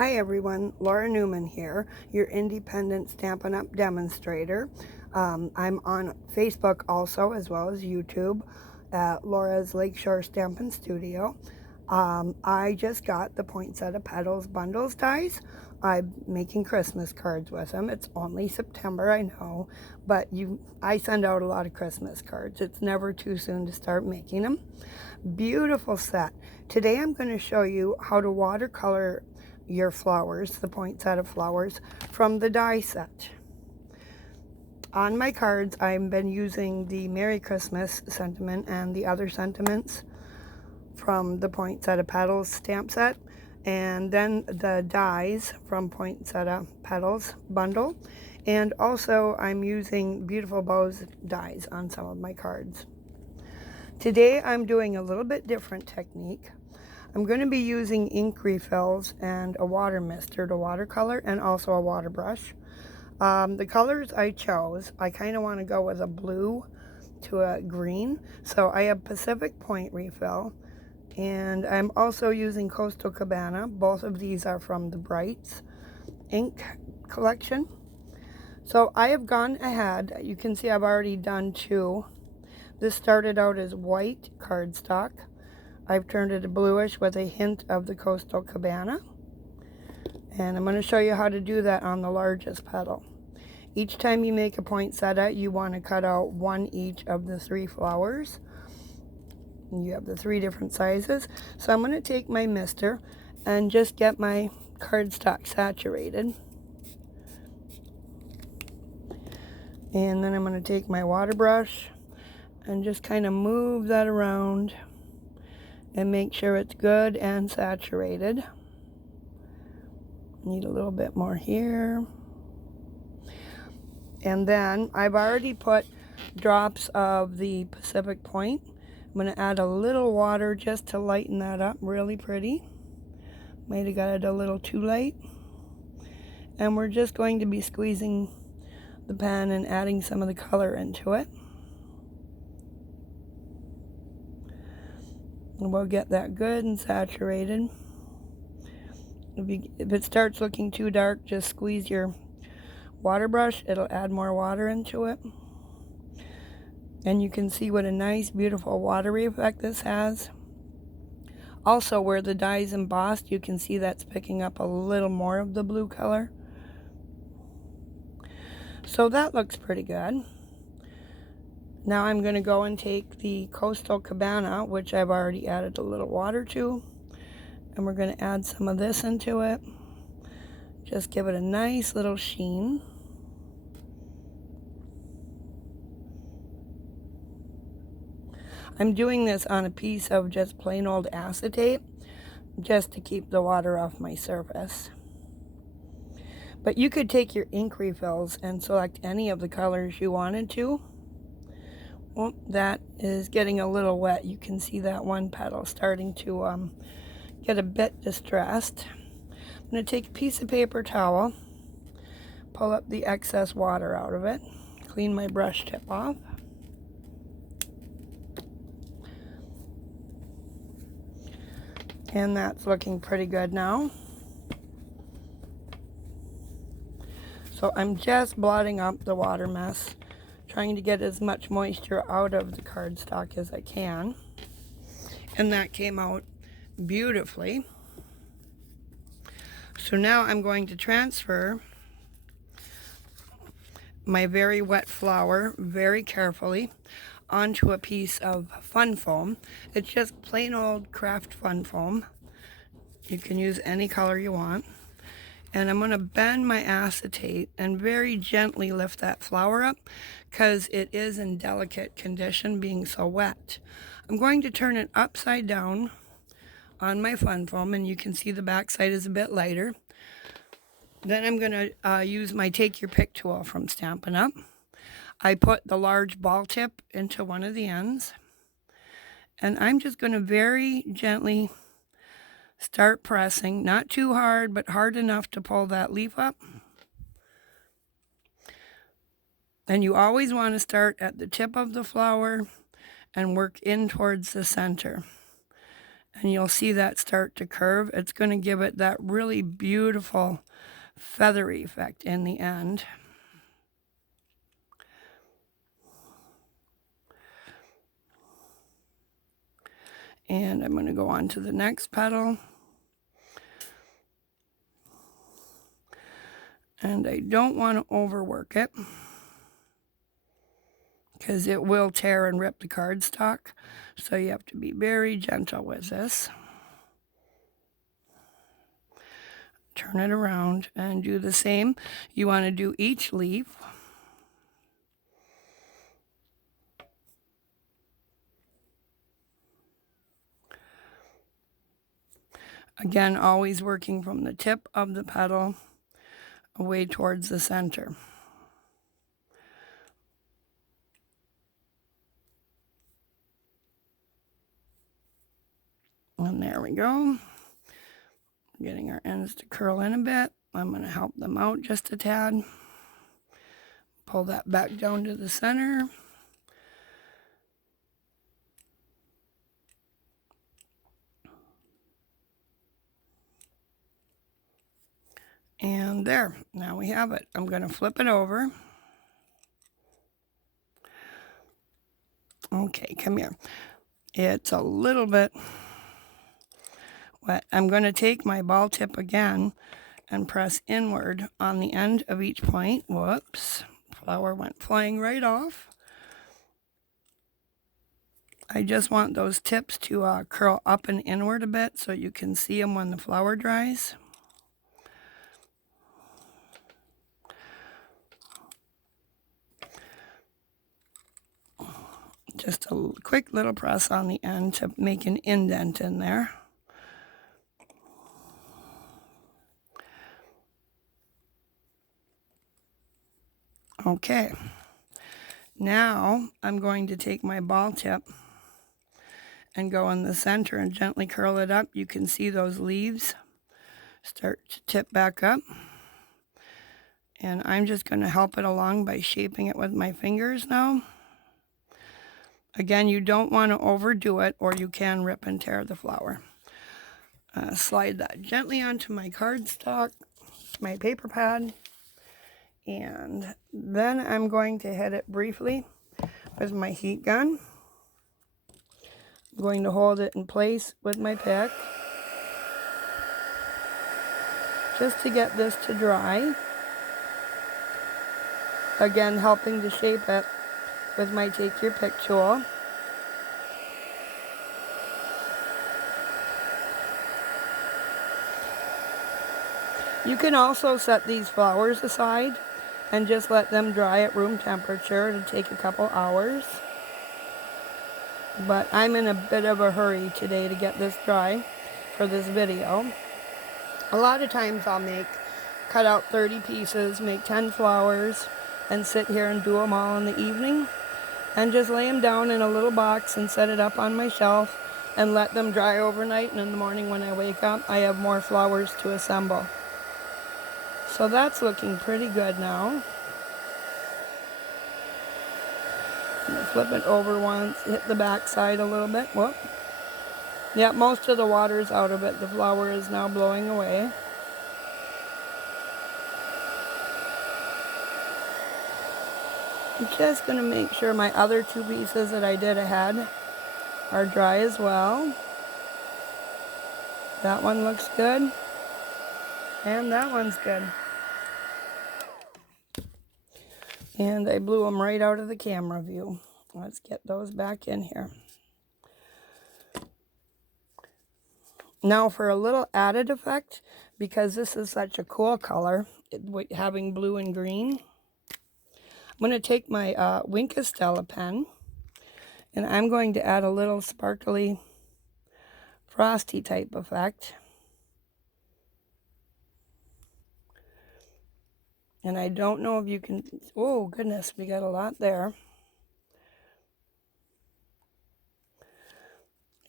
Hi everyone, Laura Newman here, your independent Stampin' Up! Demonstrator. I'm on Facebook also, as well as YouTube, at Laura's Lakeshore Stampin' Studio. I just got the Poinsettia Petals bundles dies. I'm making Christmas cards with them. It's only September, I know, but I send out a lot of Christmas cards. It's never too soon to start making them. Beautiful set. Today I'm going to show you how to watercolor your flowers, the poinsettia flowers, from the die set. On my cards, I've been using the Merry Christmas sentiment and the other sentiments from the Poinsettia Petals stamp set, and then the dies from Poinsettia Petals bundle, and also I'm using Beautiful Bows dies on some of my cards. Today I'm doing a little bit different technique. I'm going to be using ink refills and a water mister to watercolor, and also a water brush. The colors I chose, I kind of want to go with a blue to a green. So I have Pacific Point refill, and I'm also using Coastal Cabana. Both of these are from the Brights ink collection. So I have gone ahead. You can see I've already done two. This started out as white cardstock. I've turned it bluish with a hint of the Coastal Cabana. And I'm going to show you how to do that on the largest petal. Each time you make a poinsettia, you want to cut out one each of the three flowers. And you have the three different sizes. So I'm going to take my mister and just get my cardstock saturated. And then I'm going to take my water brush and just kind of move that around and make sure it's good and saturated. Need a little bit more here. And then I've already put drops of the Pacific Point. I'm going to add a little water just to lighten that up really pretty. Might have got it a little too light. And we're just going to be squeezing the pen and adding some of the color into it. And we'll get that good and saturated. If it starts looking too dark, just squeeze your water brush. It'll add more water into it. And you can see what a nice, beautiful watery effect this has. Also, where the die is embossed, you can see that's picking up a little more of the blue color. So that looks pretty good. Now I'm going to go and take the Coastal Cabana, which I've already added a little water to, and we're going to add some of this into it. Just give it a nice little sheen. I'm doing this on a piece of just plain old acetate, just to keep the water off my surface. But you could take your ink refills and select any of the colors you wanted to. Well, that is getting a little wet. You can see that one petal starting to get a bit distressed. I'm going to take a piece of paper towel, pull up the excess water out of it, clean my brush tip off. And that's looking pretty good now. So I'm just blotting up the water mess, trying to get as much moisture out of the cardstock as I can. And that came out beautifully. So now I'm going to transfer my very wet flour very carefully onto a piece of fun foam. It's just plain old craft fun foam. You can use any color you want. And I'm going to bend my acetate and very gently lift that flower up because it is in delicate condition being so wet. I'm going to turn it upside down on my fun foam, and you can see the back side is a bit lighter. Then I'm going to use my Take Your Pick tool from Stampin' Up. I put the large ball tip into one of the ends, and I'm just going to very gently start pressing, not too hard, but hard enough to pull that leaf up. And you always want to start at the tip of the flower and work in towards the center. And you'll see that start to curve. It's going to give it that really beautiful feathery effect in the end. And I'm going to go on to the next petal. And I don't want to overwork it because it will tear and rip the cardstock. So you have to be very gentle with this. Turn it around and do the same. You want to do each leaf. Again, always working from the tip of the petal away towards the center. And there we go. Getting our ends to curl in a bit. I'm going to help them out just a tad. Pull that back down to the center. And there, now we have it. I'm going to flip it over. Okay, come here. It's a little bit wet. I'm going to take my ball tip again and press inward on the end of each point. Whoops, flower went flying right off. I just want those tips to curl up and inward a bit so you can see them when the flower dries. Just a quick little press on the end to make an indent in there. Okay, now I'm going to take my ball tip and go in the center and gently curl it up. You can see those leaves start to tip back up. And I'm just going to help it along by shaping it with my fingers now. Again, you don't want to overdo it or you can rip and tear the flower. Slide that gently onto my cardstock, my paper pad. And then I'm going to hit it briefly with my heat gun. I'm going to hold it in place with my pick just to get this to dry. Again, helping to shape it with my Take Your Pick tool. You can also set these flowers aside and just let them dry at room temperature. It'll take a couple hours. But I'm in a bit of a hurry today to get this dry for this video. A lot of times I'll cut out 30 pieces, make 10 flowers, and sit here and do them all in the evening. And just lay them down in a little box and set it up on my shelf and let them dry overnight. And in the morning when I wake up, I have more flowers to assemble. So that's looking pretty good now. I'm going to flip it over once, hit the back side a little bit. Whoop. Yeah, most of the water's out of it. The flower is now blowing away. I'm just going to make sure my other two pieces that I did ahead are dry as well. That one looks good. And that one's good. And I blew them right out of the camera view. Let's get those back in here. Now for a little added effect, because this is such a cool color, having blue and green, I'm going to take my Winkostella pen, and I'm going to add a little sparkly, frosty type effect. And I don't know if you can, oh goodness, we got a lot there.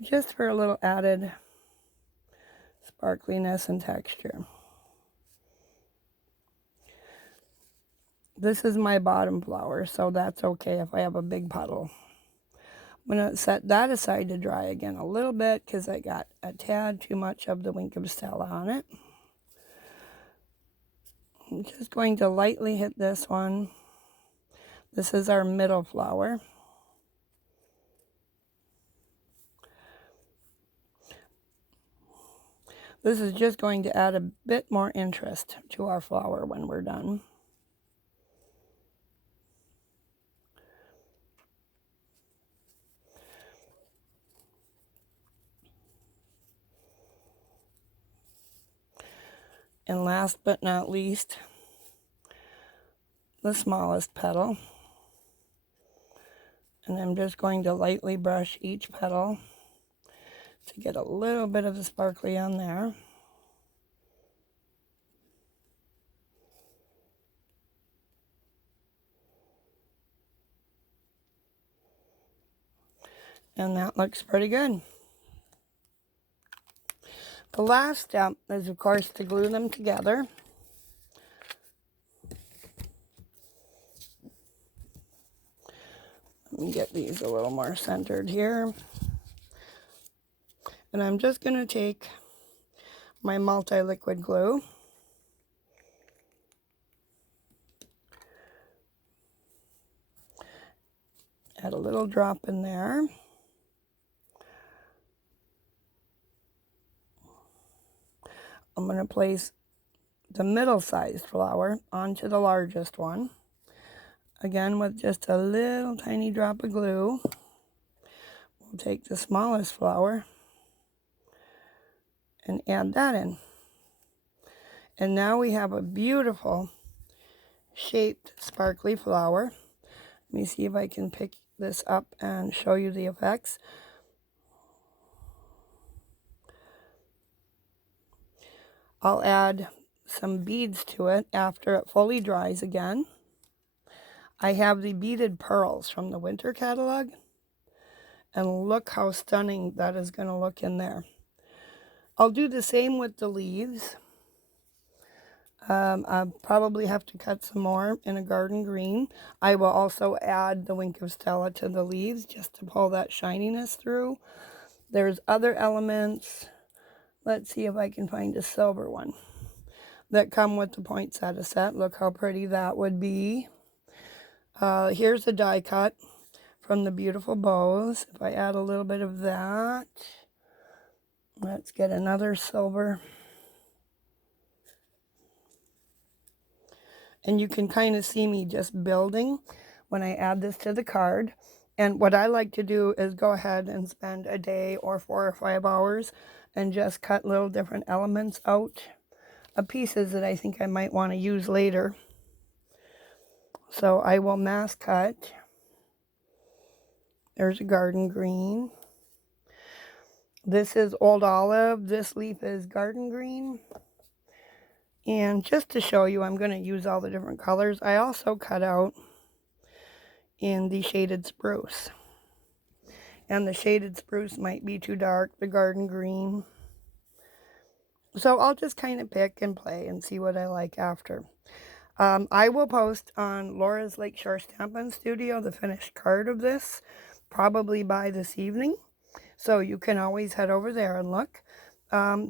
Just for a little added sparkliness and texture. This is my bottom flower, so that's okay if I have a big puddle. I'm going to set that aside to dry again a little bit because I got a tad too much of the Wink of Stella on it. I'm just going to lightly hit this one. This is our middle flower. This is just going to add a bit more interest to our flower when we're done. And last but not least, the smallest petal. And I'm just going to lightly brush each petal to get a little bit of the sparkly on there. And that looks pretty good. The last step is, of course, to glue them together. Let me get these a little more centered here. And I'm just going to take my multi-liquid glue. Add a little drop in there. I'm going to place the middle-sized flower onto the largest one. Again, with just a little tiny drop of glue. We'll take the smallest flower and add that in. And now we have a beautiful shaped sparkly flower. Let me see if I can pick this up and show you the effects. I'll add some beads to it after it fully dries again. I have the beaded pearls from the winter catalog. And look how stunning that is going to look in there. I'll do the same with the leaves. I'll probably have to cut some more in a garden green. I will also add the Wink of Stella to the leaves just to pull that shininess through. There's other elements. Let's see if I can find a silver one that come with the Poinsettia set. Look how pretty that would be. Here's a die cut from the beautiful bows. If I add a little bit of that, let's get another silver. And you can kind of see me just building when I add this to the card. And what I like to do is go ahead and spend a day or 4 or 5 hours and just cut little different elements out of pieces that I think I might want to use later. So I will mass cut. There's a garden green. This is old olive. This leaf is garden green. And just to show you, I'm going to use all the different colors. I also cut out in the shaded spruce. And the shaded spruce might be too dark, the garden green. So I'll just kind of pick and play and see what I like after. I will post on Laura's Lakeshore Stampin' Studio the finished card of this, probably by this evening. So you can always head over there and look.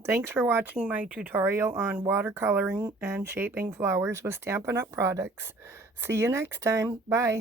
Thanks for watching my tutorial on watercoloring and shaping flowers with Stampin' Up! Products. See you next time. Bye.